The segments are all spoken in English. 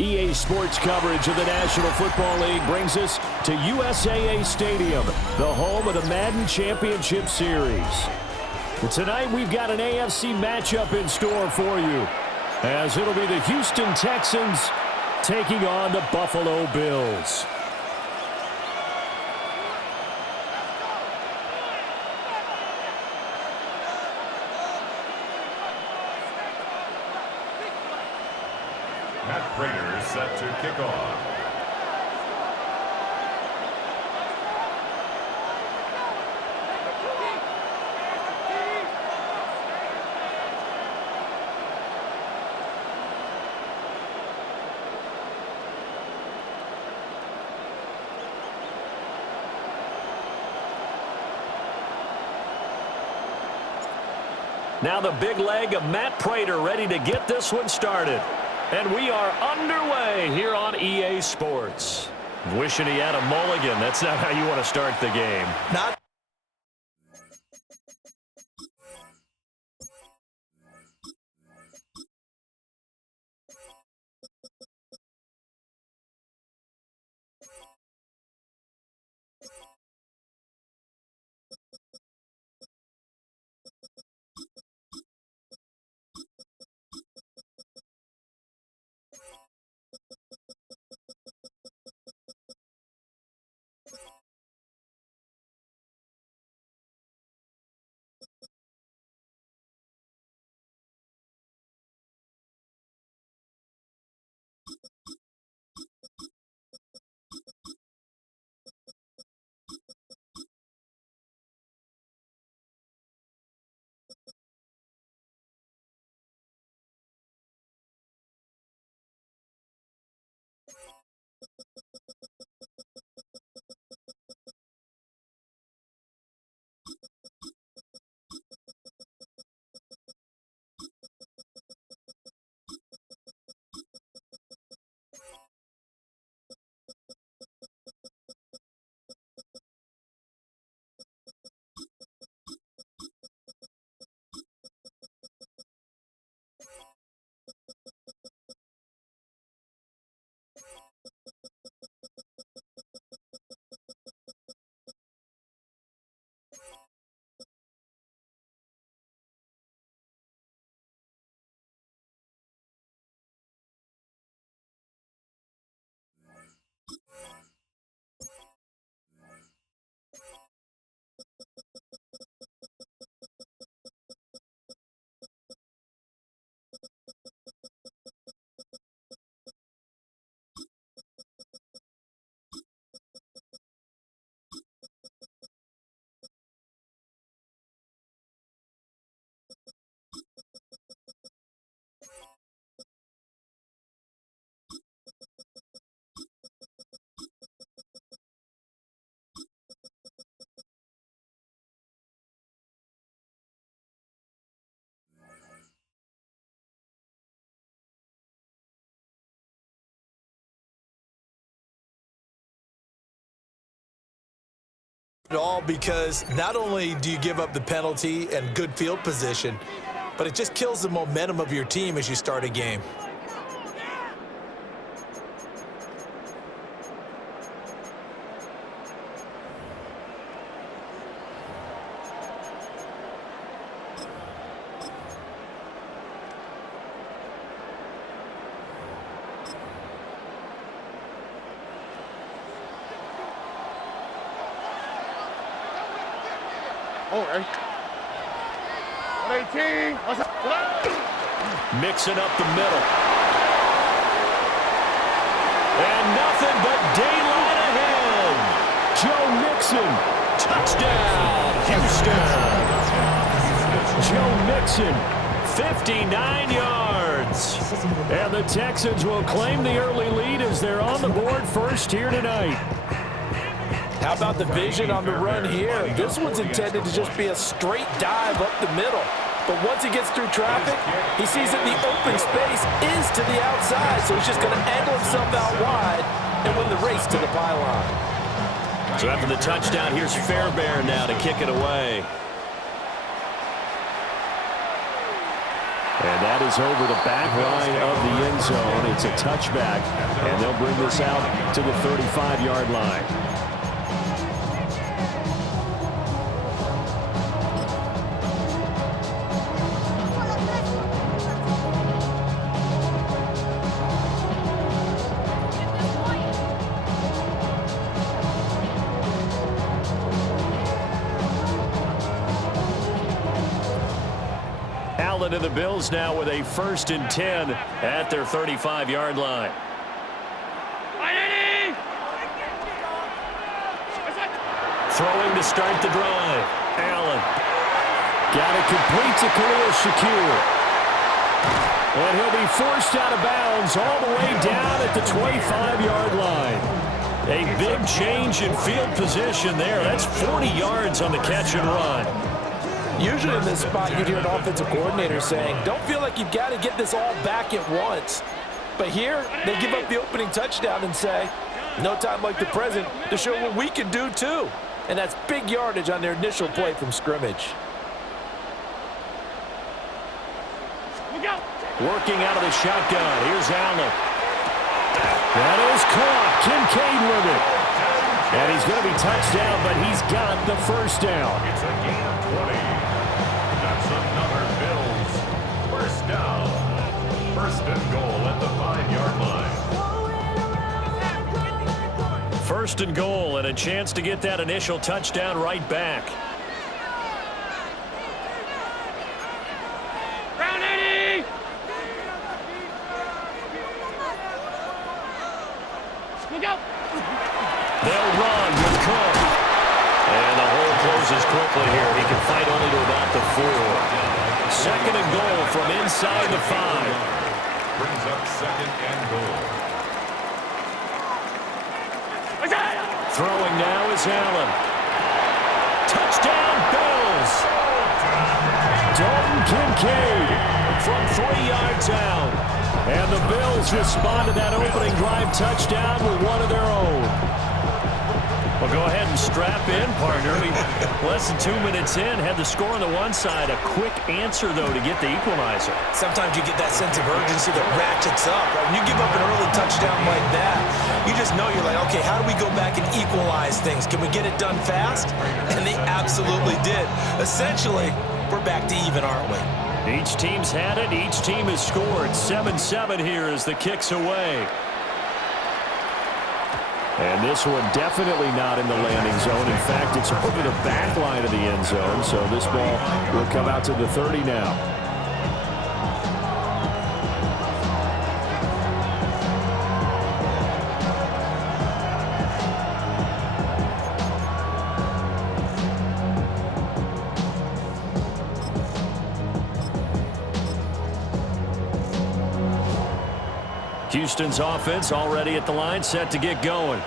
EA Sports coverage of the National Football League brings us to USAA Stadium, the home of the Madden Championship Series. And tonight we've got an AFC matchup in store for you, as it'll be the Houston Texans taking on the Buffalo Bills. Raiders set to kick off. Now the big leg of Matt Prater ready to get this one started. And we are underway here on EA Sports. Wishing he had a mulligan. That's not how you want to start the game. Not. All because not only do you give up the penalty and good field position, but it just kills the momentum of your team as you start a game. Mixing up the middle. And nothing but daylight ahead. Joe Mixon, touchdown, Houston. Joe Mixon, 59 yards. And the Texans will claim the early lead as they're on the board first here tonight. How about the vision on the run here? This one's intended to just be a straight dive up the middle. But once he gets through traffic, he sees that the open space is to the outside, so he's just going to angle himself out wide and win the race to the pylon. So after the touchdown, here's Fairbairn now to kick it away. And that is over the back line of the end zone. It's a touchback, and they'll bring this out to the 35-yard line. Allen to the Bills now with a 1st and 10 at their 35-yard line. Throwing to start the drive. Allen. Got it complete to Khalil Shakir. And he'll be forced out of bounds all the way down at the 25-yard line. A big change in field position there. That's 40 yards on the catch and run. Usually in this spot, you'd hear an offensive coordinator saying, don't feel like you've got to get this all back at once. But here, they give up the opening touchdown and say, no time like the present to show what we can do too. And that's big yardage on their initial play from scrimmage. Working out of the shotgun. Here's Allen. That is caught. Kincaid with it. And he's going to be touched down, but he's got the first down. It's a gain of 20. That's another Bills. First down. 1st and goal at the 5-yard line. 1st and goal, and a chance to get that initial touchdown right back. They'll run with Cook. And the hole closes quickly here. He can fight only to about the 4. 2nd and goal from inside the 5. Brings up 2nd and goal. Throwing now is Allen. Touchdown, Bills. Dalton Kincaid from 3 yards out. And the Bills respond to that opening drive touchdown with one of their own. Well, go ahead and strap in, partner. Less than 2 minutes in, had the score on the one side. A quick answer, though, to get the equalizer. Sometimes you get that sense of urgency that ratchets up. Right? When you give up an early touchdown like that, you just know you're like, okay, how do we go back and equalize things? Can we get it done fast? And they absolutely did. Essentially, we're back to even, aren't we? Each team's had it. Each team has scored. 7-7 here as the kick's away. And this one definitely not in the landing zone. In fact, it's over the back line of the end zone. So this ball will come out to the 30 now. Houston's offense already at the line, set to get going.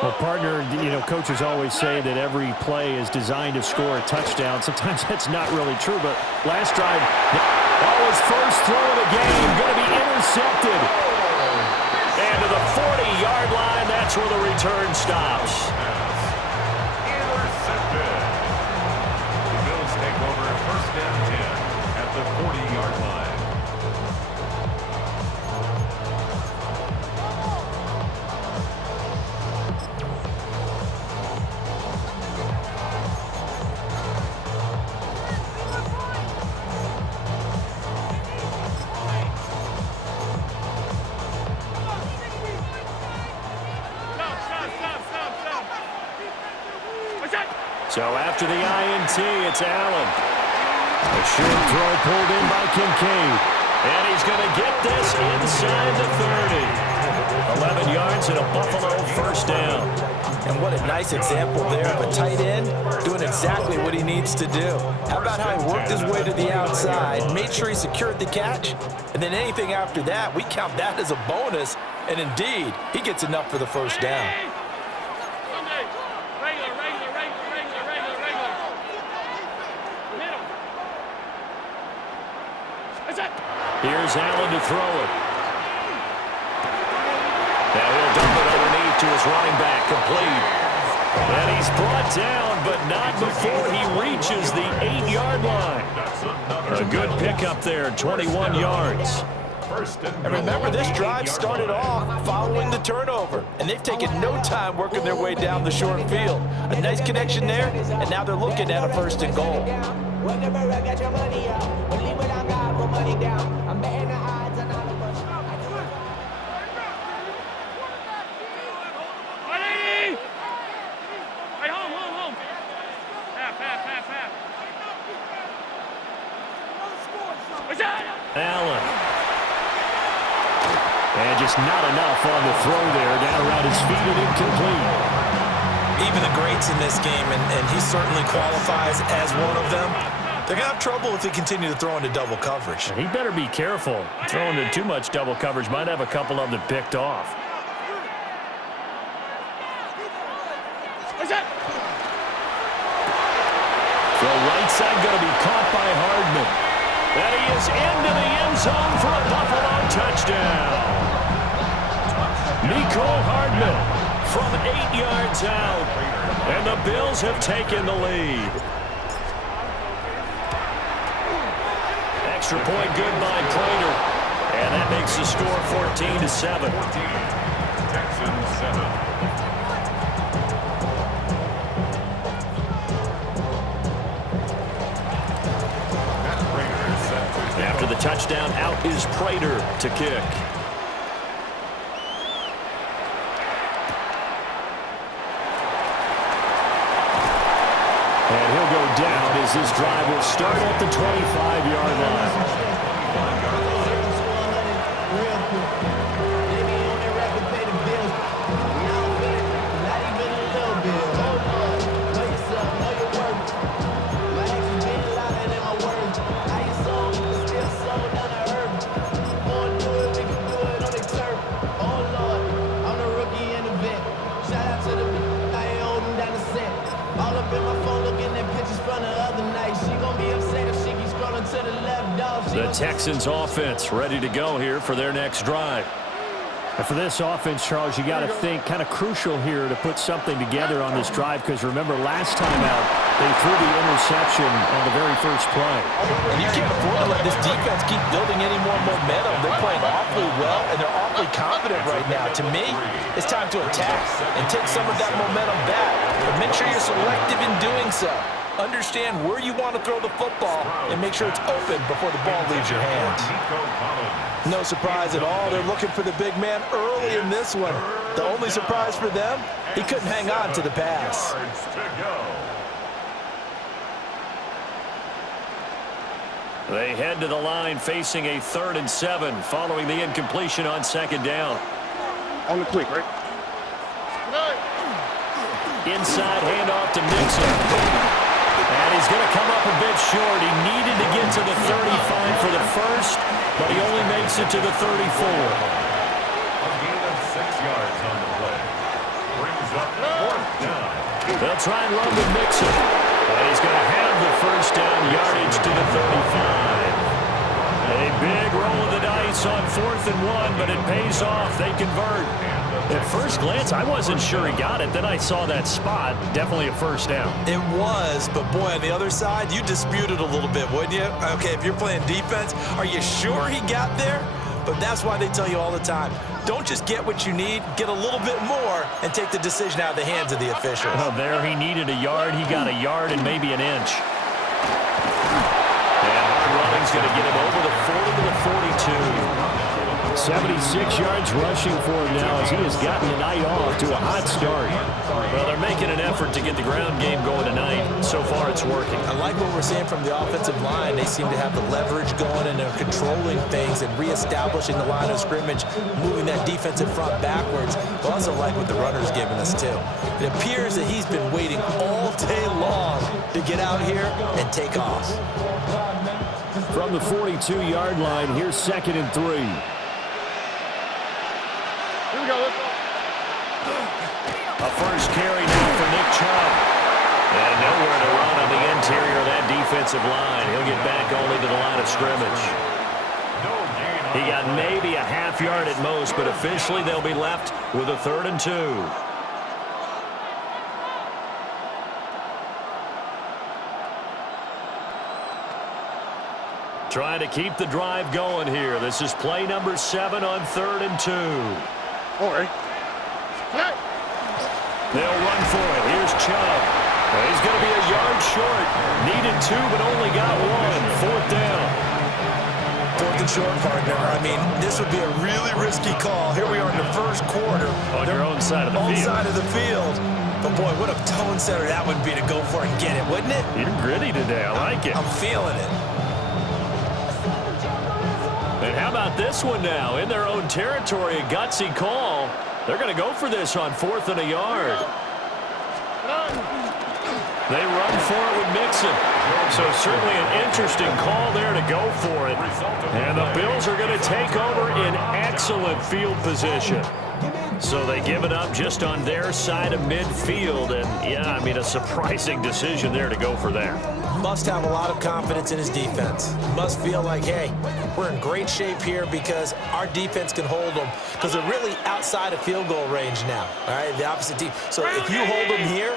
Well, partner, coaches always say that every play is designed to score a touchdown. Sometimes that's not really true, but last drive, his first throw of the game, going to be intercepted. And to the 40-yard line, that's where the return stops. Intercepted. The Bills take over 1st and 10 at the 40-yard line. So after the INT, it's Allen. A short throw pulled in by Kincaid. And he's going to get this inside the 30. 11 yards and a Buffalo 1st down. And what a nice example there of a tight end doing exactly what he needs to do. How about how he worked his way to the outside, made sure he secured the catch, and then anything after that, we count that as a bonus. And indeed, he gets enough for the 1st down. Here's Allen to throw it. Now he'll dump it underneath to his running back, complete. And he's brought down, but not before he reaches the 8-yard line. A good pickup there, 21 yards. And remember, this drive started off following the turnover, and they've taken no time working their way down the short field. A nice connection there, and now they're looking at a 1st and goal. Allen. And just not enough on the throw there. Down around his feet and incomplete. Even the greats in this game, and he certainly qualifies as one of them, they're going to have trouble if they continue to throw into double coverage. He better be careful. Throwing into too much double coverage might have a couple of them picked off. The right side going to be caught by Hardman. And he is into the end zone for a Buffalo touchdown. Nicole Hardman from 8 yards out. And the Bills have taken the lead. Extra point good by Prater. And that makes the score 14-7. Texans 7. After the touchdown, out is Prater to kick. And he'll go down as this drive will start at the 25-yard line. The Texans offense ready to go here for their next drive. And for this offense, Charles, you got to think kind of crucial here to put something together on this drive, because remember last time out they threw the interception on the very first play. And you can't afford to let this defense keep building any more momentum. They're playing awfully well, and they're awfully confident right now. To me, it's time to attack and take some of that momentum back. But make sure you're selective in doing so. Understand where you want to throw the football and make sure it's open before the ball leaves your hands. No surprise at all. They're looking for the big man early in this one. The only surprise for them, he couldn't hang on to the pass. They head to the line facing a 3rd and 7 following the incompletion on 2nd down. On the quick, right? Inside handoff to Mixon. And he's going to come up a bit short. He needed to get to the 35 for the first, but he only makes it to the 34. A gain of 6 yards on the play. Brings up 4th down. They'll try and run with Mixon. And he's going to have the first down yardage to the 35. A big roll of the dice on 4th and 1, but it pays off. They convert. At first glance, I wasn't sure he got it. Then I saw that spot. Definitely a first down. It was, but boy, on the other side, you disputed a little bit, wouldn't you? Okay, if you're playing defense, are you sure he got there? But that's why they tell you all the time, don't just get what you need, get a little bit more, and take the decision out of the hands of the officials. Well, there he needed a yard. He got a yard and maybe an inch. And hard running's going to get him over the 40 to the 42. 76 yards rushing for him now as he has gotten the night off to a hot start. Well, they're making an effort to get the ground game going tonight. So far, it's working. I like what we're seeing from the offensive line. They seem to have the leverage going, and they're controlling things and reestablishing the line of scrimmage, moving that defensive front backwards. But I also like what the runner's giving us, too. It appears that he's been waiting all day long to get out here and take off. From the 42-yard line, here's 2nd and 3. A first carry now for Nick Chubb. And nowhere to run on the interior of that defensive line. He'll get back only to the line of scrimmage. No gain He got maybe a half yard at most, but officially they'll be left with a 3rd and 2. Trying to keep the drive going here. This is play number 7 on 3rd and 2. All right. They'll run for it. Here's Chubb. He's going to be a yard short. Needed 2, but only got 1. 4th down. 4th and short, partner. I mean, this would be a really risky call. Here we are in the first quarter. On your own side of the field. Own side of the field. But, boy, what a tone setter that would be to go for it and get it, wouldn't it? You're gritty today. I like it. I'm feeling it. And how about this one now? In their own territory, a gutsy call. They're going to go for this on 4th and a yard. They run for it with Mixon. So certainly an interesting call there to go for it. And the Bills are going to take over in excellent field position. So they give it up just on their side of midfield. And, yeah, I mean, a surprising decision there to go for that. Must have a lot of confidence in his defense. Must feel like, hey, we're in great shape here because our defense can hold them because they're really outside of field goal range now, all right, the opposite team. So if you hold them here,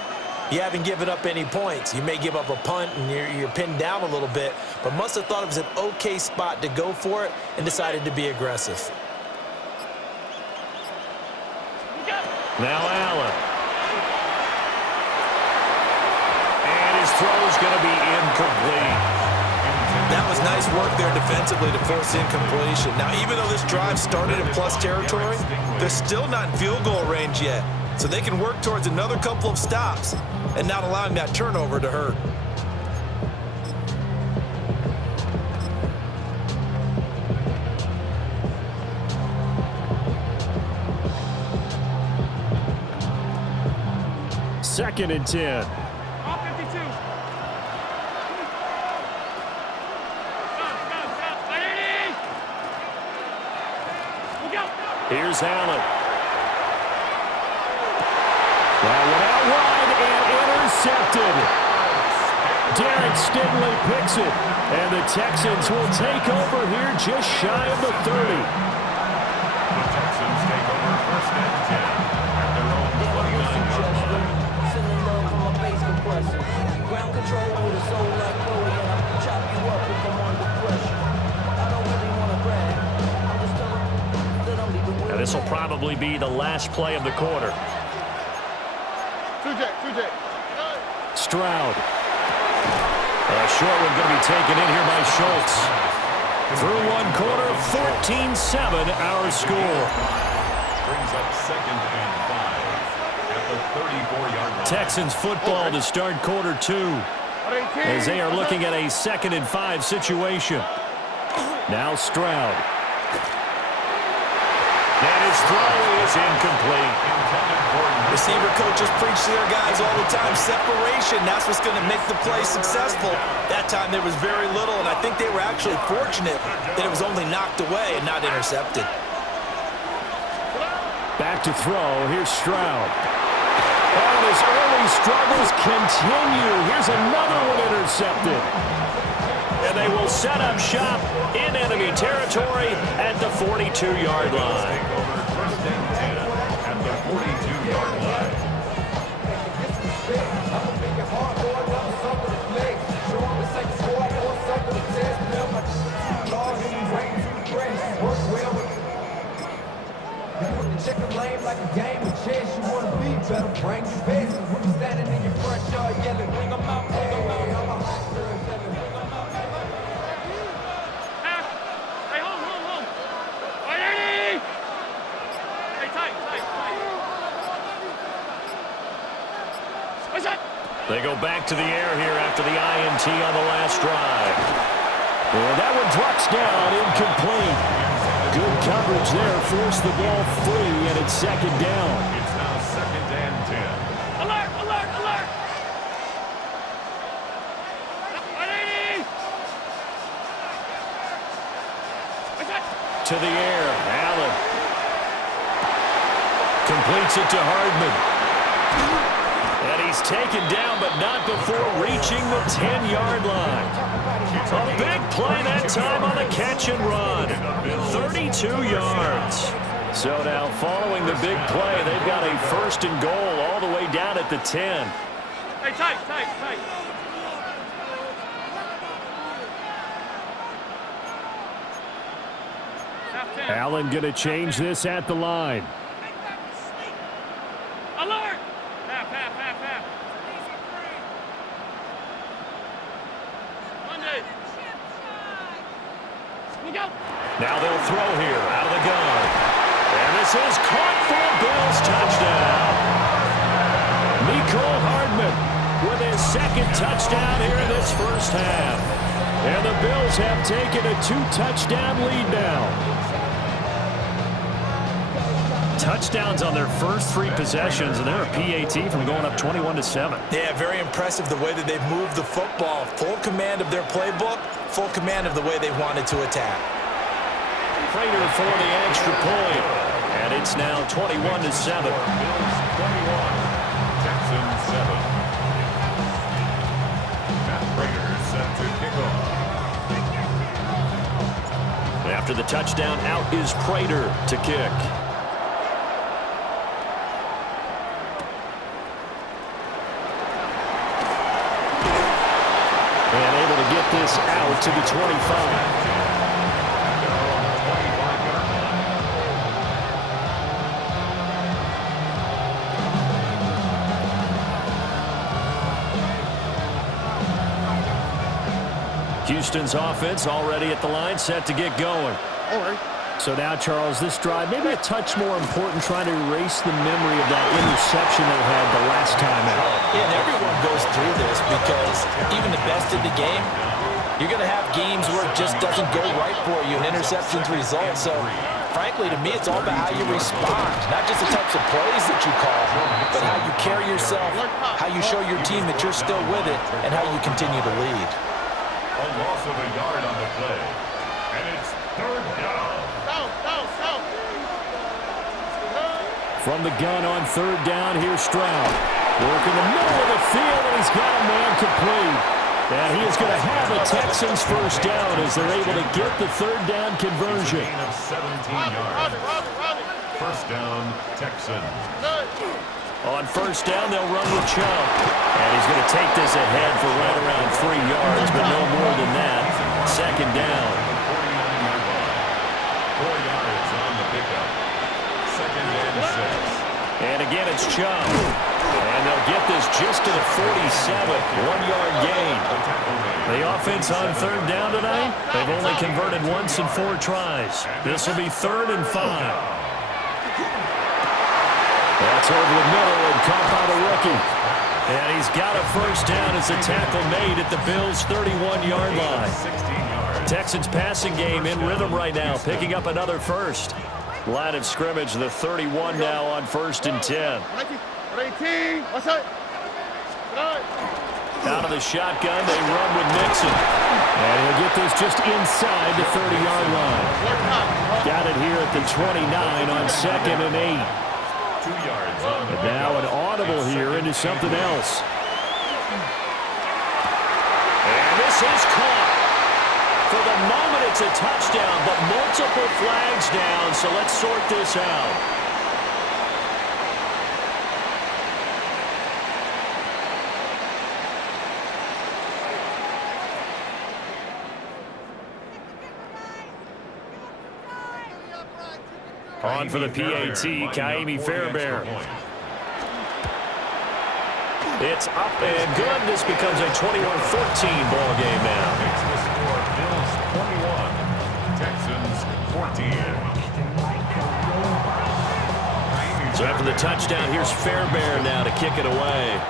you haven't given up any points. You may give up a punt and you're pinned down a little bit, but must have thought it was an okay spot to go for it and decided to be aggressive. Now Allen. And his throw's going to be incomplete. That was nice work there defensively to force incompletion. Now, even though this drive started in plus territory, they're still not in field goal range yet. So they can work towards another couple of stops and not allowing that turnover to hurt. Second and 10. Here's Allen. That one out wide and intercepted. Derek Stingley picks it, and the Texans will take over here just shy of the 30. The Texans take over 1st and 10 at their own 29-yard line. Sending love from my face compressor. Ground control with a soul like Chloe, and I'll chop you up if I'm under pressure. I don't really want to brag. I'm just telling that I'm leaving. Now this will probably be the last play of the quarter. 2J. Stroud. A short one going to be taken in here by Schultz. Through one quarter, 14-7 our score. Brings up 2nd and 5 at the 34-yard line. Texans football to start quarter 2 as they are looking at a 2nd and 5 situation. Now Stroud. And his throw is incomplete. Receiver coaches preach to their guys all the time. Separation, that's what's going to make the play successful. That time there was very little, and I think they were actually fortunate that it was only knocked away and not intercepted. Back to throw. Here's Stroud. And his early struggles continue. Here's another one intercepted. And they will set up shop in enemy territory at the 42-yard line. Take over 1st and 10 at the 42-yard line. Chicken lame like a game of chess. You want to be better, bring your best. When you standing in your front yard yelling, bring them out, bring them out. I'm a hot girl yelling, bring them out. Hey, hold. Ready? Hey, tight. What's that? They go back to the air here after the INT on the last drive. And that one drops down, incomplete. Good coverage there, forced the ball free, and it's 2nd down. It's now 2nd and 10. Alert! Ready? What's that? To the air, Allen. Completes it to Hardman. And he's taken down, but not before reaching the 10-yard line. A big play that time on the catch and run. 32 yards. So now following the big play, they've got a first and goal all the way down at the 10. Hey, tight. Allen going to change this at the line. Alert! Half. Monday. We go. Now they'll throw here out of the gun. And this is caught for a Bills touchdown. Mecole Hardman with his second touchdown here in this first half. And the Bills have taken a 2-touchdown lead now. Touchdowns on their first 3 possessions, and they're a PAT from going up 21-7. Yeah, very impressive the way that they've moved the football. Full command of their playbook, full command of the way they wanted to attack. Prater for the extra point, and it's now 21-7. Bills 21, Texans 7. Matt Prater set to kick off. After the touchdown, out is Prater to kick. And able to get this out to the 25. Houston's offense already at the line, set to get going. All right. So now, Charles, this drive, maybe a touch more important, trying to erase the memory of that interception they had the last time out. Yeah, and everyone goes through this because even the best in the game, you're going to have games where it just doesn't go right for you, and interceptions result. So, frankly, to me, it's all about how you respond, not just the types of plays that you call, but how you carry yourself, how you show your team that you're still with it, and how you continue to lead. A loss of a yard on the play. And it's third down. From the gun on third down, here's Stroud. Working the middle of the field, and he's got a man complete. And he is going to have the Texans first down as they're able to get the third down conversion. Gain of 17 yards. First down, Texans. On first down, they'll run with Chubb. And he's going to take this ahead for right around 3 yards, but no more than that. Second down. 49-yard line. 4 yards on the pickup. Second and 6. And again, it's Chubb. And they'll get this just to the 47. 1-yard gain. The offense on third down tonight, they've only converted once in 4 tries. This will be 3rd and 5. That's over the middle and caught by the rookie. And he's got a first down as the tackle made at the Bills' 31-yard line. 16 yards. Texans passing game in rhythm right now, picking up another first. Line of scrimmage, the 31 now on 1st and 10. 18. What's up? Out of the shotgun, they run with Nixon. And he'll get this just inside the 30-yard line. Got it here at the 29 on 2nd and 8. 2 yards on the And now an audible here into something else. And this is caught. For the moment, it's a touchdown, but multiple flags down, so let's sort this out. On for the PAT, Kaimi Fairbairn. It's up and good. This becomes a 21-14 ball game now. Makes the score Bills 21, Texans 14. So after the touchdown, here's Fairbairn now to kick it away.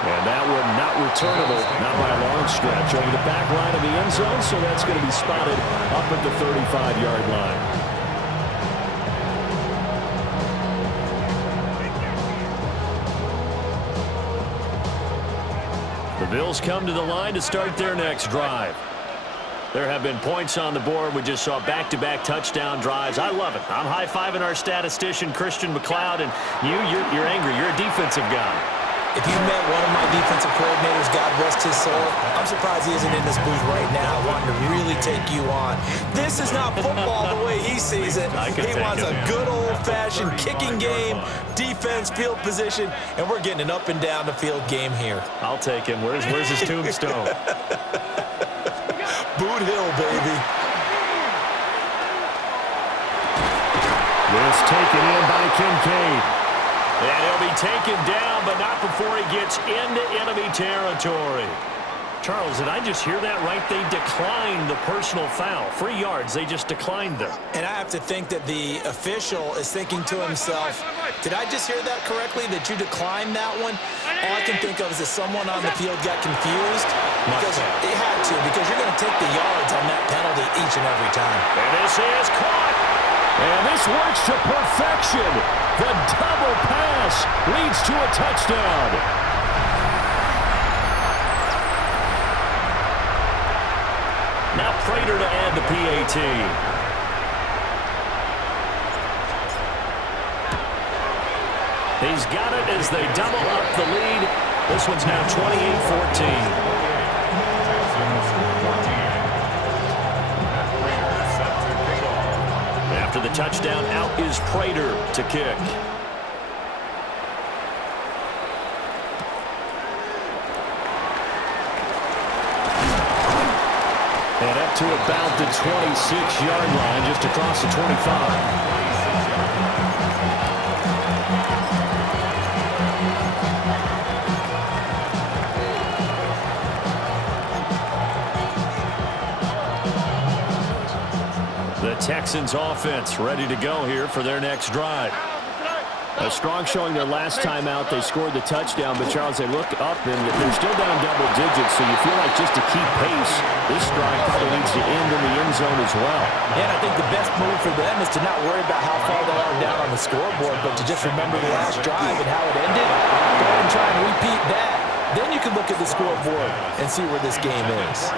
And that one not returnable, not by a long stretch, over the back line of the end zone, so that's going to be spotted up at the 35-yard line. The Bills come to the line to start their next drive. There have been points on the board. We just saw back-to-back touchdown drives. I love it. I'm high-fiving our statistician, Christian McLeod, and you're angry. You're a defensive guy. If you met one of my defensive coordinators, God rest his soul, I'm surprised he isn't in this booth right now wanting to really take you on. This is not football the way he sees it. He wants a good old-fashioned kicking game, defense, field position, and we're getting an up and down the field game here. I'll take him. Where's his tombstone? Boot Hill, baby. This taken in by Kincaid. And he'll be taken down, but not before he gets into enemy territory. Charles, did I just hear that right? They declined the personal foul. 3 yards, they just declined them. And I have to think that the official is thinking to himself, did I just hear that correctly, that you declined that one? All I can think of is that someone on the field got confused. Because it had to, because you're going to take the yards on that penalty each and every time. And this is caught. And this works to perfection. The double pass leads to a touchdown. Now Prater to add the PAT. He's got it as they double up the lead. This one's now 28-14. After the touchdown, out is Prater to kick. And up to about the 26-yard line, just across the 25. The Texans offense ready to go here for their next drive. A strong showing their last time out. They scored the touchdown, but Charles, they look up and they're still down double digits, so you feel like just to keep pace, this drive probably needs to end in the end zone as well. And I think the best move for them is to not worry about how far they are down on the scoreboard, but to just remember the last drive and how it ended. Go ahead and try and repeat that. Then you can look at the scoreboard and see where this game is.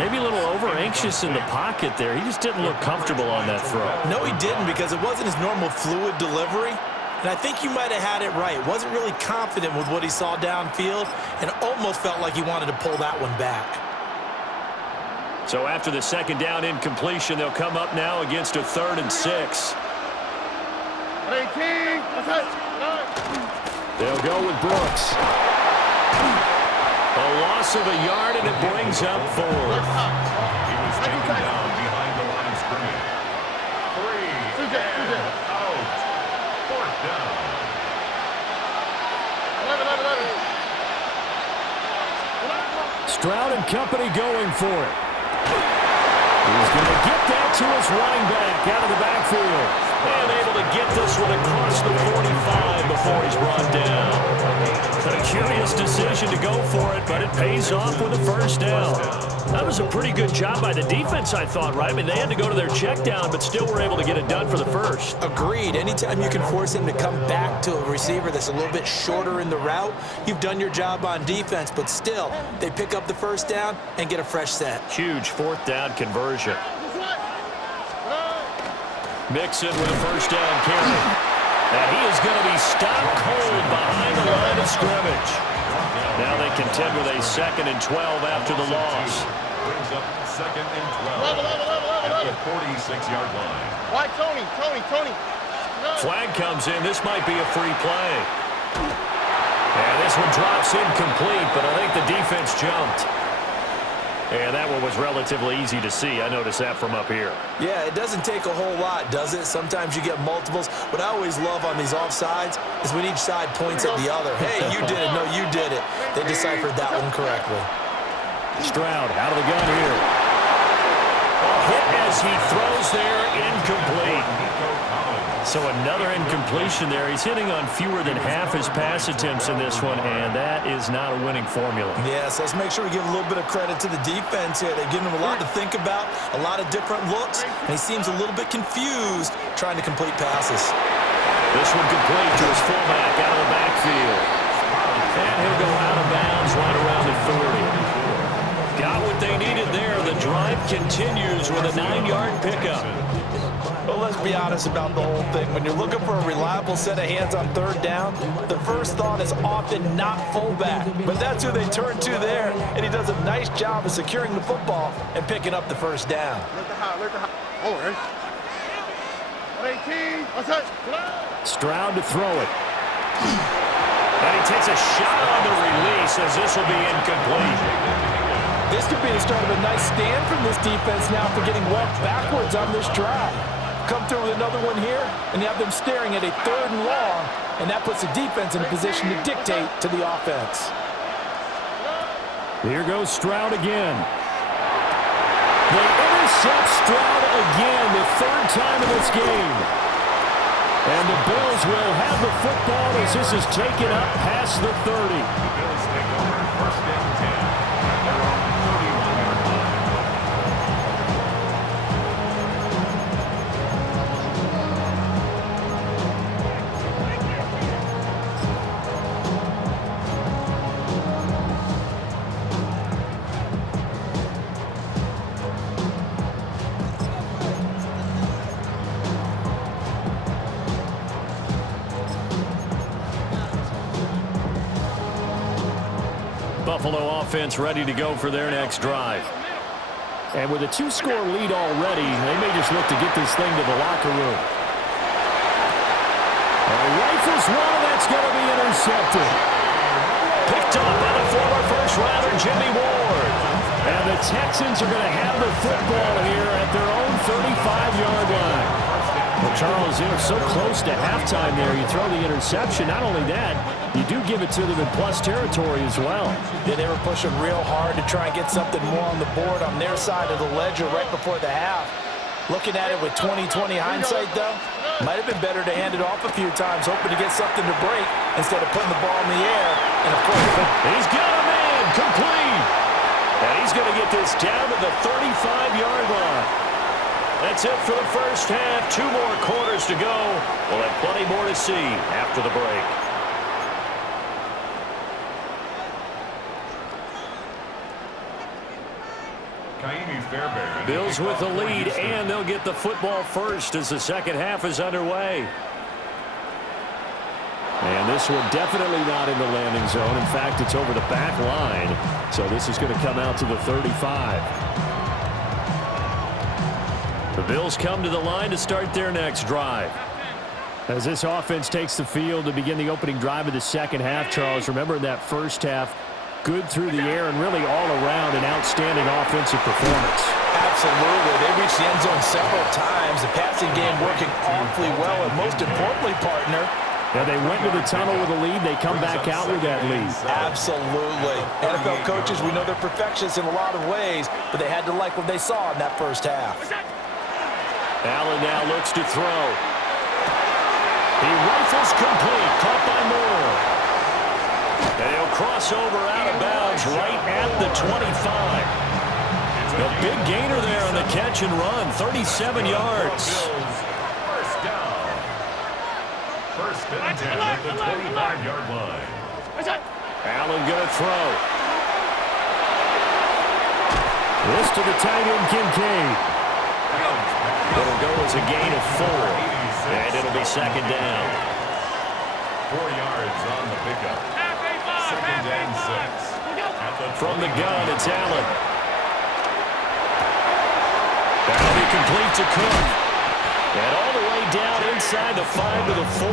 Maybe a little over-anxious in the pocket there. He just didn't look comfortable on that throw. No, he didn't, because it wasn't his normal fluid delivery. And I think you might have had it right. Wasn't really confident with what he saw downfield and almost felt like he wanted to pull that one back. So after the second down incompletion, they'll come up now against a 3rd and 6. They'll go with Brooks. A loss of a yard, and it brings up 4th. He was taken down behind the line of scrimmage. 3 and out. 4th down. Stroud and company going for it. He's going to get that to his running back out of the backfield. And able to get this one across the 45 before he's brought down. A curious decision to go for it, but it pays off with a 1st down. That was a pretty good job by the defense, I thought, right? I mean, they had to go to their check down, but still were able to get it done for the 1st. Agreed. Anytime you can force him to come back to a receiver that's a little bit shorter in the route, you've done your job on defense, but still, they pick up the 1st down and get a fresh set. Huge 4th down conversion. Mixon with a 1st down carry. And he is going to be stopped cold behind the line of scrimmage. Now they contend with a 2nd and 12 after the loss. Brings up 2nd and 12 at the 46-yard line. Why, Tony? Flag comes in. This might be a free play. And this one drops incomplete, but I think the defense jumped. And that one was relatively easy to see. I noticed that from up here. Yeah, it doesn't take a whole lot, does it? Sometimes you get multiples. What I always love on these offsides is when each side points at the other. Hey, you did it. No, you did it. They deciphered that one correctly. Stroud out of the gun here. Hit as he throws there, incomplete. So another incompletion there. He's hitting on fewer than half his pass attempts in this one, and that is not a winning formula. Yes, let's make sure we give a little bit of credit to the defense here. They're giving him a lot to think about, a lot of different looks, and he seems a little bit confused trying to complete passes. This one complete to his fullback out of the backfield. And he'll go out of bounds right around the 30. Got what they needed there. The drive continues with a 9-yard pickup. Well, let's be honest about the whole thing. When you're looking for a reliable set of hands on third down, the first thought is often not fullback. But that's who they turn to there, and he does a nice job of securing the football and picking up the first down. Stroud to throw it. And he takes a shot on the release as this will be incomplete. This could be the start of a nice stand from this defense now for getting walked backwards on this drive. Come through with another one here, and you have them staring at a 3rd and long, and that puts the defense in a position to dictate to the offense. Here goes Stroud again. They intercept Stroud again, the 3rd time in this game. And the Bills will have the football as this is taken up past the 30. The Bills take over 1st and 10 at their own 31-yard line. Buffalo offense ready to go for their next drive. And with a 2-score lead already, they may just look to get this thing to the locker room. Rifles one, and that's going to be intercepted. Picked up by the former first-rounder Jimmy Ward. And the Texans are going to have the football here at their own 35-yard line. Well, Charles, so close to halftime there. You throw the interception. Not only that, you do give it to them in plus territory as well. Yeah, they were pushing real hard to try and get something more on the board on their side of the ledger right before the half. Looking at it with 20/20 hindsight, though, might have been better to hand it off a few times, hoping to get something to break instead of putting the ball in the air. And, of course, he's got a man complete. And he's going to get this down to the 35-yard line. That's it for the first half. 2 more quarters to go. We'll have plenty more to see after the break. Bills with the lead, and they'll get the football first as the second half is underway. And this one definitely not in the landing zone. In fact, it's over the back line. So this is going to come out to the 35. The Bills come to the line to start their next drive. As this offense takes the field to begin the opening drive of the second half, Charles, remember in that first half, good through the air and really all around an outstanding offensive performance. Absolutely. They reached the end zone several times. The passing game working awfully well, and most importantly, partner, yeah, they went to the tunnel with a lead. They come back out with that lead. Absolutely. NFL coaches, we know they're perfectionists in a lot of ways, but they had to like what they saw in that first half. Allen now looks to throw. He rifles complete, caught by Moore. And he'll cross over out of bounds right at the 25. A big gainer there on the catch and run, 37 yards. First down. 1st and 10 at the 25-yard line. Allen going to throw. This to the tight end, Kincaid. It'll go as a gain of 4. And it'll be second down. 4 yards on the pickup. 2nd and 6. From the gun, it's Allen. That'll be complete to Cook. And all the way down inside the 5 to the 4.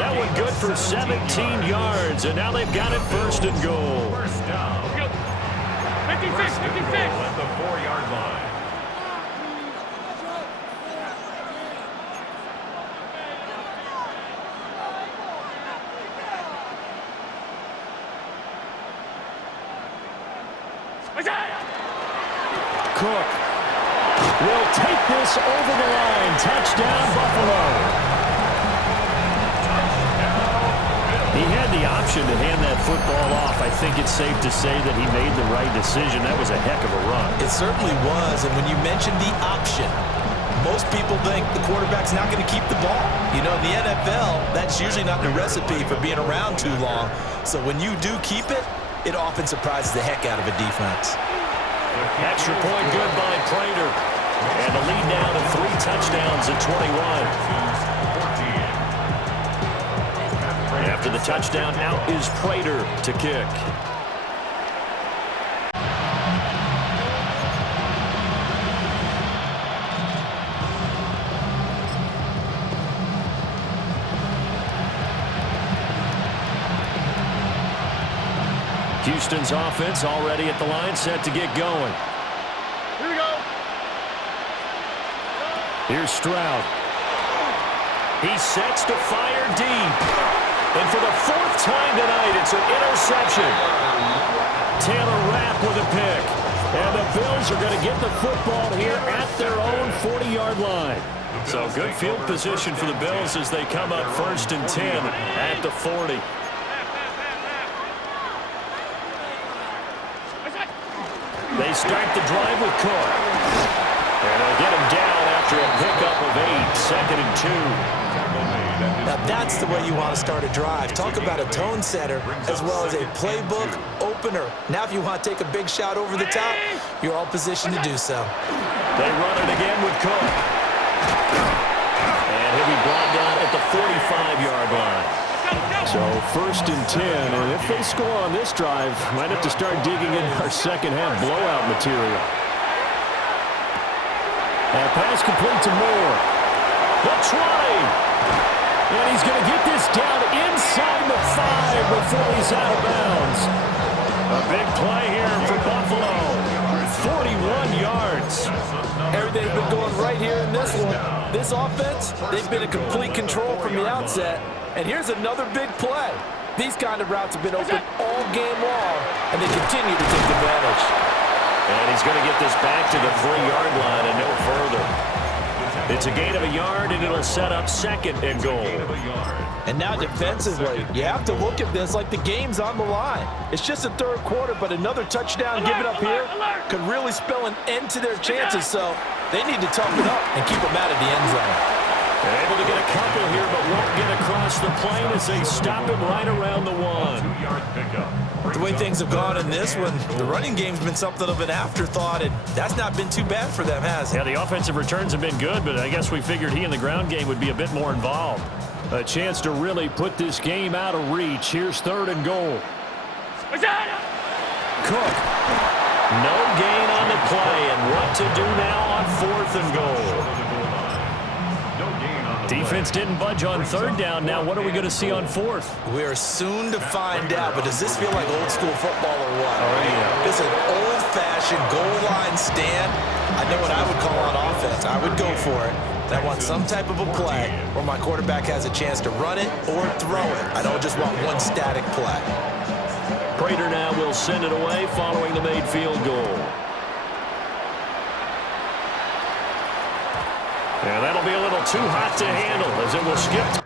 That one good for 17 yards, and now they've got it 1st and goal. First down. 56, 56. At the 4-yard line. Cook will take this over the line. Touchdown, Buffalo. He had the option to hand that football off. I think it's safe to say that he made the right decision. That was a heck of a run. It certainly was, and when you mentioned the option, most people think the quarterback's not going to keep the ball. You know, in the NFL, that's usually not the recipe for being around too long. So when you do keep it, it often surprises the heck out of a defense. Extra point good by Prater. And the lead now to 3 touchdowns at 21. After the touchdown, out is Prater to kick. Houston's offense already at the line, set to get going. Here we go. Here's Stroud. He sets to fire deep. And for the 4th time tonight, it's an interception. Taylor Rapp with a pick. And the Bills are going to get the football here at their own 40-yard line. So good field position for the Bills as they come up 1st and 10 at the 40. They start the drive with Cook. And they'll get him down after a pickup of 8, 2nd and 2. Now that's the way you want to start a drive. Talk about a tone setter as well as a playbook opener. Now if you want to take a big shot over the top, you're all positioned to do so. They run it again with Cook. And he'll be brought down at the 45-yard line. So 1st and 10, and if they score on this drive, might have to start digging in our second-half blowout material. And pass complete to Moore. The try. And he's going to get this down inside the 5 before he's out of bounds. A big play here for Buffalo. 41 yards. Everything's been going right here in this one. This offense, they've been in complete control from the outset. And here's another big play. These kind of routes have been open all game long, and they continue to take advantage. And he's going to get this back to the 3-yard line and no further. It's a gain of a yard, and it'll set up 2nd and goal. And now defensively, you have to look at this like the game's on the line. It's just the 3rd quarter, but another touchdown given up here could really spell an end to their chances, so they need to toughen up and keep them out of the end zone. They're able to get a couple here, but won't get across the plane as they stop him right around the 1. The way things have gone in this one, the running game's been something of an afterthought, and that's not been too bad for them, has it? Yeah, the offensive returns have been good, but I guess we figured he in the ground game would be a bit more involved. A chance to really put this game out of reach. Here's 3rd and goal. Cook. No gain on the play, and what to do now on 4th and goal. Defense didn't budge on 3rd down. Now what are we going to see on 4th? We are soon to find out, but does this feel like old school football or what? Oh, yeah. This is an old-fashioned goal line stand. I know what I would call on offense. I would go for it. I want some type of a play where my quarterback has a chance to run it or throw it. I don't just want one static play. Prater now will send it away following the made field goal. And that'll be a little too hot to handle as it will skip.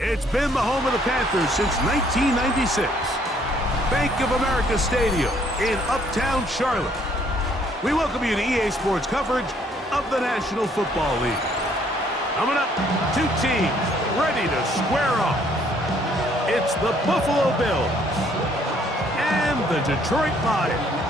It's been the home of the Panthers since 1996. Bank of America Stadium in Uptown Charlotte. We welcome you to EA Sports coverage of the National Football League. Coming up, two teams ready to square off. It's the Buffalo Bills and the Detroit Lions.